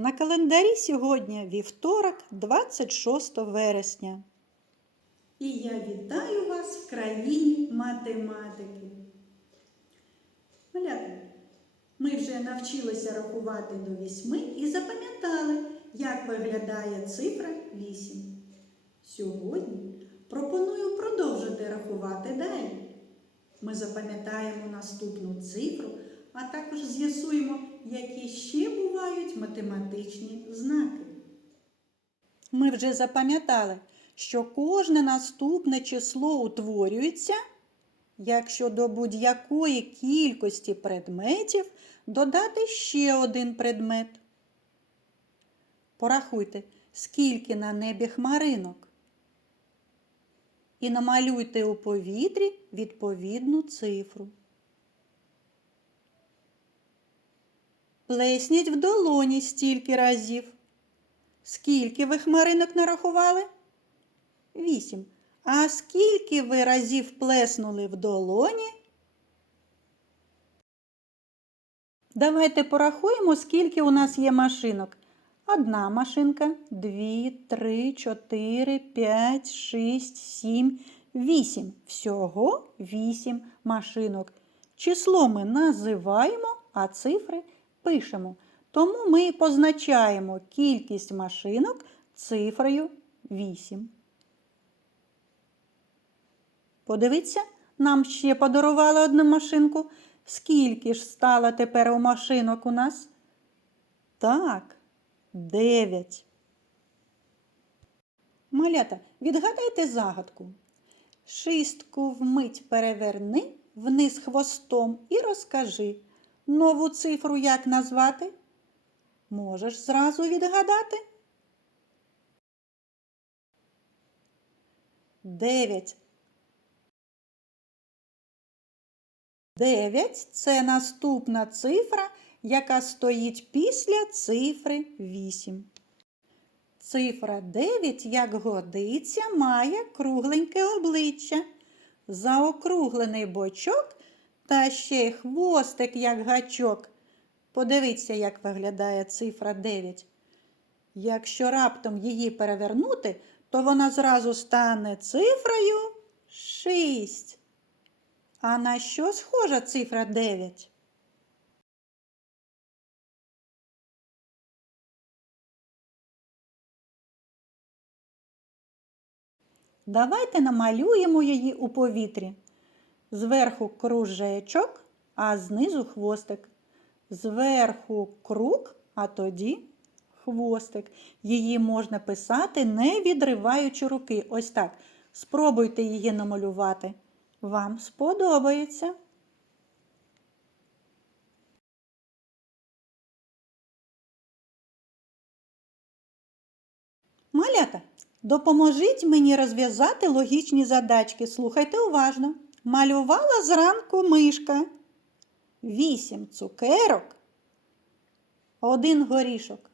На календарі сьогодні вівторок, 26 вересня. І я вітаю вас в країні математики. Малята, ми вже навчилися рахувати до вісьми і запам'ятали, як виглядає цифра 8. Сьогодні пропоную продовжити рахувати далі. Ми запам'ятаємо наступну цифру, а також з'ясуємо, які ще бувають математичні знаки. Ми вже запам'ятали, що кожне наступне число утворюється, якщо до будь-якої кількості предметів додати ще один предмет. Порахуйте, скільки на небі хмаринок. І намалюйте у повітрі відповідну цифру. Плесніть в долоні стільки разів. Скільки ви хмаринок нарахували? Вісім. А скільки ви разів плеснули в долоні? Давайте порахуємо, скільки у нас є машинок. Одна машинка, дві, три, чотири, п'ять, шість, сім, вісім. Всього вісім машинок. Число ми називаємо, а цифри пишемо. Тому ми позначаємо кількість машинок цифрою 8. Подивіться, нам ще подарували одну машинку. Скільки ж стало тепер у машинок у нас? Так, 9. Малята, відгадайте загадку. Шістку вмить переверни вниз хвостом і розкажи. Нову цифру як назвати? Можеш зразу відгадати? Дев'ять. Дев'ять це наступна цифра, яка стоїть після цифри 8. Цифра 9, як годиться, має кругленьке обличчя, заокруглений бочок та ще й хвостик, як гачок. Подивіться, як виглядає цифра 9. Якщо раптом її перевернути, то вона зразу стане цифрою 6. А на що схожа цифра 9? Давайте намалюємо її у повітрі. Зверху кружечок, а знизу хвостик. Зверху круг, а тоді хвостик. Її можна писати, не відриваючи руки. Ось так. Спробуйте її намалювати. Вам сподобається. Малята, допоможіть мені розв'язати логічні задачки. Слухайте уважно. Малювала зранку мишка. Вісім цукерок. Один горішок.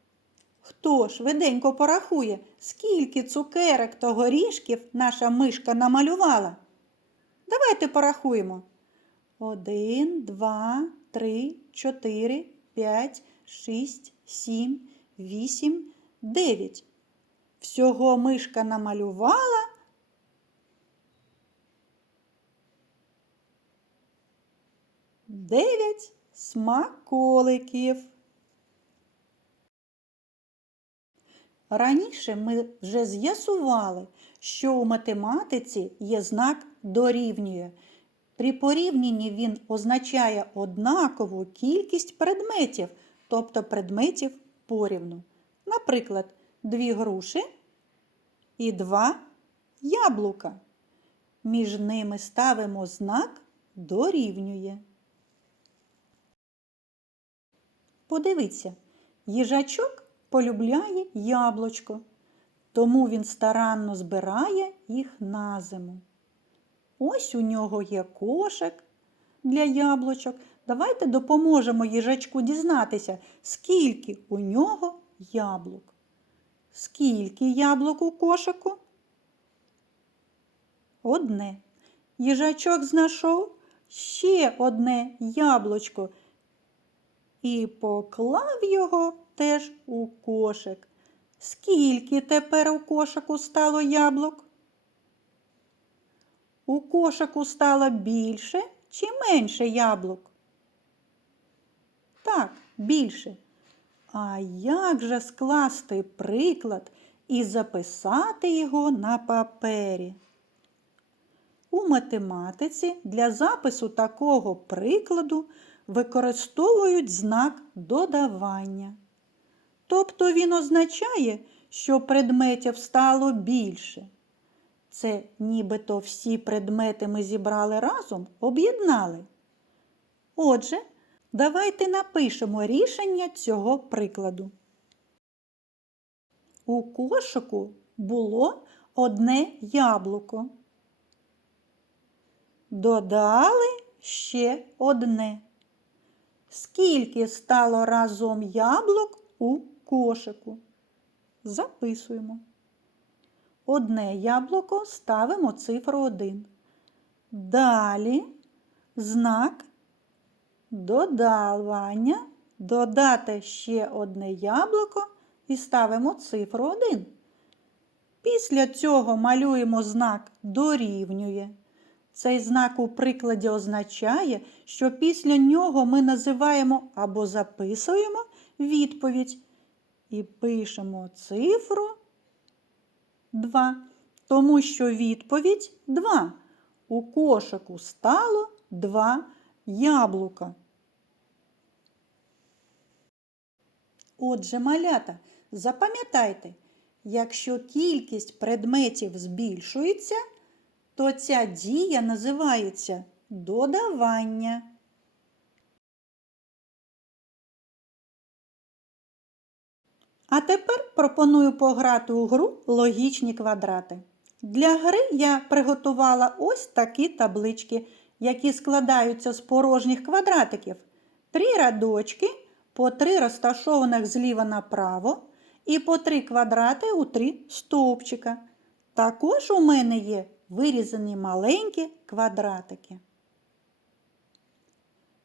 Хто швиденько порахує, скільки цукерок та горішків наша мишка намалювала? Давайте порахуємо. Один, два, три, чотири, п'ять, шість, сім, вісім, дев'ять. Всього мишка намалювала. Дев'ять смаколиків. Раніше ми вже з'ясували, що у математиці є знак дорівнює. При порівнянні він означає однакову кількість предметів, тобто предметів порівну. Наприклад, дві груші і два яблука. Між ними ставимо знак дорівнює. Подивіться, їжачок полюбляє яблучко, тому він старанно збирає їх на зиму. Ось у нього є кошик для яблучок. Давайте допоможемо їжачку дізнатися, скільки у нього яблук. Скільки яблук у кошику? Одне. Їжачок знайшов ще одне яблучко і поклав його теж у кошик. Скільки тепер у кошику стало яблук? У кошику стало більше чи менше яблук? Так, більше. А як же скласти приклад і записати його на папері? У математиці для запису такого прикладу використовують знак додавання. Тобто він означає, що предметів стало більше. Це нібито всі предмети ми зібрали разом, об'єднали. Отже, давайте напишемо рішення цього прикладу. У кошику було одне яблуко. Додали ще одне. Скільки стало разом яблук у кошику? Записуємо. Одне яблуко ставимо цифру 1. Далі знак додавання. Додати ще одне яблуко і ставимо цифру 1. Після цього малюємо знак дорівнює. Цей знак у прикладі означає, що після нього ми називаємо або записуємо відповідь і пишемо цифру 2, тому що відповідь 2. У кошику стало 2 яблука. Отже, малята, запам'ятайте, якщо кількість предметів збільшується, то ця дія називається додавання. А тепер пропоную пограти у гру логічні квадрати. Для гри я приготувала ось такі таблички, які складаються з порожніх квадратиків. Три рядочки, по три розташованих зліва направо, і по три квадрати у три стовпчика. Також у мене є вирізані маленькі квадратики.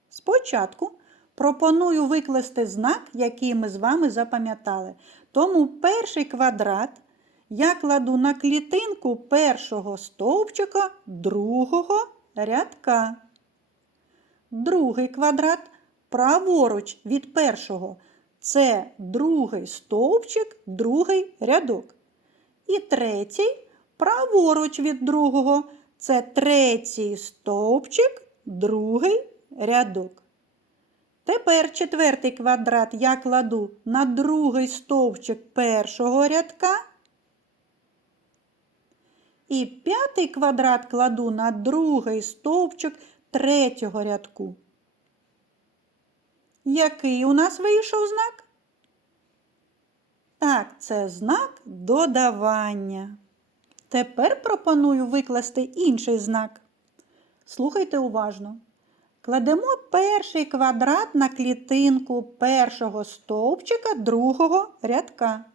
Спочатку пропоную викласти знак, який ми з вами запам'ятали. Тому перший квадрат я кладу на клітинку першого стовпчика другого рядка. Другий квадрат праворуч від першого це другий стовпчик, другий рядок. І третій праворуч від другого це третій стовпчик, другий рядок. Тепер четвертий квадрат я кладу на другий стовпчик першого рядка. І п'ятий квадрат кладу на другий стовпчик третього рядку. Який у нас вийшов знак? Так, це знак додавання. Тепер пропоную викласти інший знак. Слухайте уважно. Кладемо перший квадрат на клітинку першого стовпчика другого рядка.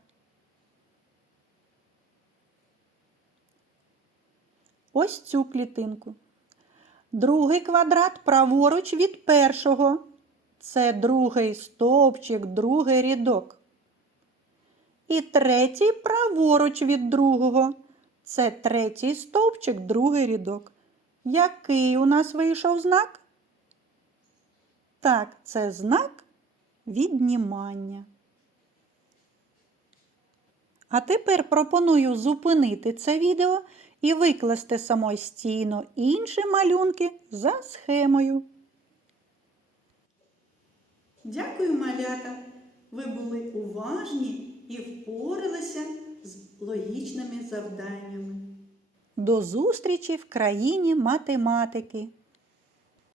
Ось цю клітинку. Другий квадрат праворуч від першого. Це другий стовпчик, другий рядок. І третій праворуч від другого. Це третій стовпчик, другий рядок. Який у нас вийшов знак? Так, це знак віднімання. А тепер пропоную зупинити це відео і викласти самостійно інші малюнки за схемою. Дякую, малята! Ви були уважні і впоралися з логічними завданнями. До зустрічі в країні математики!